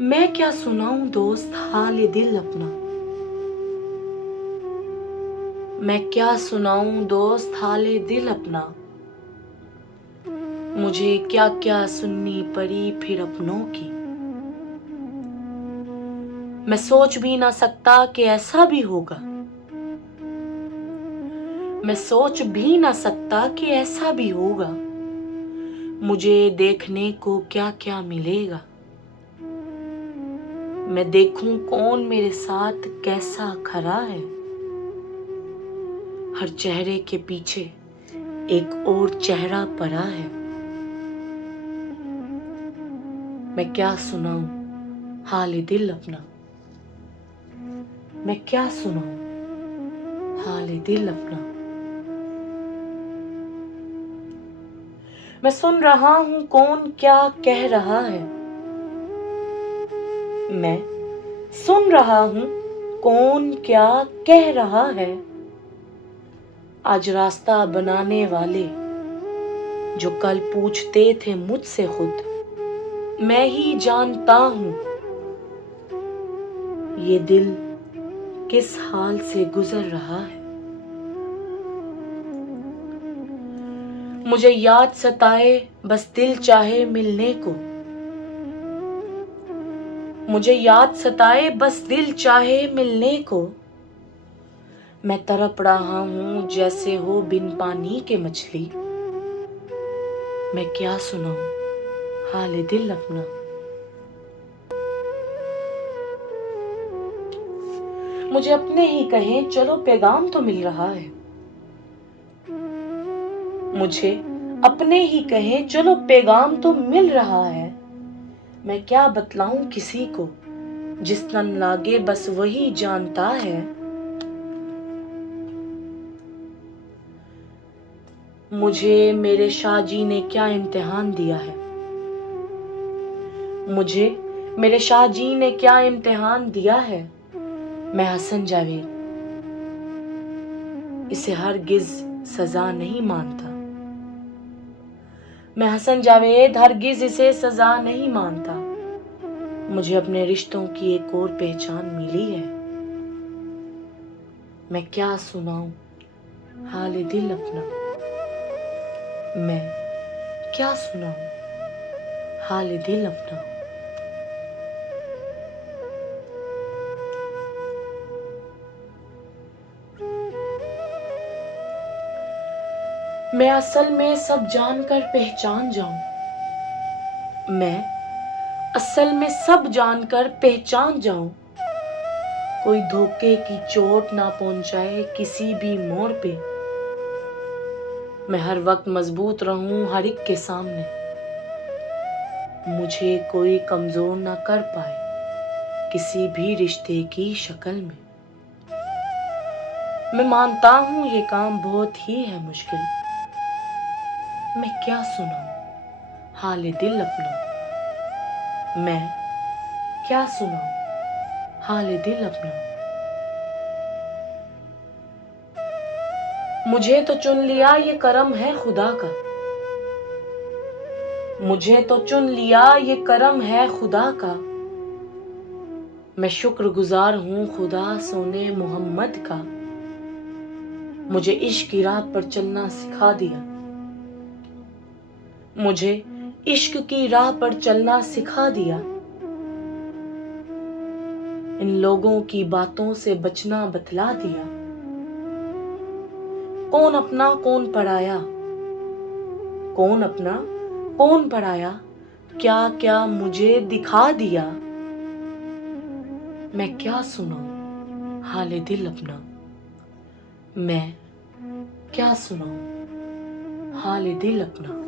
मैं क्या सुनाऊं दोस्त हाल दिल अपना। मैं क्या सुनाऊं दोस्त हाल दिल अपना। मुझे क्या क्या सुननी पड़ी फिर अपनों की। मैं सोच भी ना सकता कि ऐसा भी होगा। मैं सोच भी ना सकता कि ऐसा भी होगा। मुझे देखने को क्या क्या मिलेगा। मैं देखूं कौन मेरे साथ कैसा खड़ा है। हर चेहरे के पीछे एक और चेहरा पड़ा है। मैं क्या सुनाऊं हाल दिल अपना। मैं क्या सुनाऊं हाल दिल अपना। मैं सुन रहा हूं कौन क्या कह रहा है। मैं सुन रहा हूं कौन क्या कह रहा है। आज रास्ता बनाने वाले जो कल पूछते थे मुझसे खुद, मैं ही जानता हूं ये दिल किस हाल से गुजर रहा है। मुझे याद सताए बस दिल चाहे मिलने को। मुझे याद सताए बस दिल चाहे मिलने को। मैं तड़प रहा हूं जैसे हो बिन पानी के मछली। मैं क्या सुनाऊं हाल दिल अपना। मुझे अपने ही कहें चलो पैगाम तो मिल रहा है। मुझे अपने ही कहें चलो पैगाम तो मिल रहा है। मैं क्या बतलाऊं किसी को जिस तन लागे बस वही जानता है। मुझे मेरे शाह जी ने क्या इम्तिहान दिया है। मुझे मेरे शाह जी ने क्या इम्तिहान दिया है। मैं हसन जावेद इसे हरगिज सजा नहीं मानता। मैं हसन जावेद हरगिज इसे सजा नहीं मानता। मुझे अपने रिश्तों की एक और पहचान मिली है। मैं क्या सुनाऊं हाल दिल अपना। मैं क्या सुनाऊं हाल दिल अपना। मैं असल में सब जानकर पहचान जाऊं। मैं असल में सब जानकर पहचान जाऊं। कोई धोखे की चोट ना पहुंचाए किसी भी मोड़ पे। मैं हर वक्त मजबूत रहूं हर एक के सामने। मुझे कोई कमजोर ना कर पाए किसी भी रिश्ते की शक्ल में। मैं मानता हूं ये काम बहुत ही है मुश्किल। मैं क्या सुनाऊं हाल दिल अपना। मैं क्या सुनाऊं हाल दिल अपना। मुझे तो चुन लिया ये करम है खुदा का। मुझे तो चुन लिया ये करम है खुदा का। मैं शुक्रगुजार हूं खुदा सोने मोहम्मद का। मुझे इश्क की राह पर चलना सिखा दिया। मुझे इश्क की राह पर चलना सिखा दिया। इन लोगों की बातों से बचना बतला दिया। कौन अपना कौन पराया। कौन अपना कौन पराया क्या क्या मुझे दिखा दिया। मैं क्या सुनाऊं हाल दिल अपना। मैं क्या सुनाऊं हाल दिल अपना।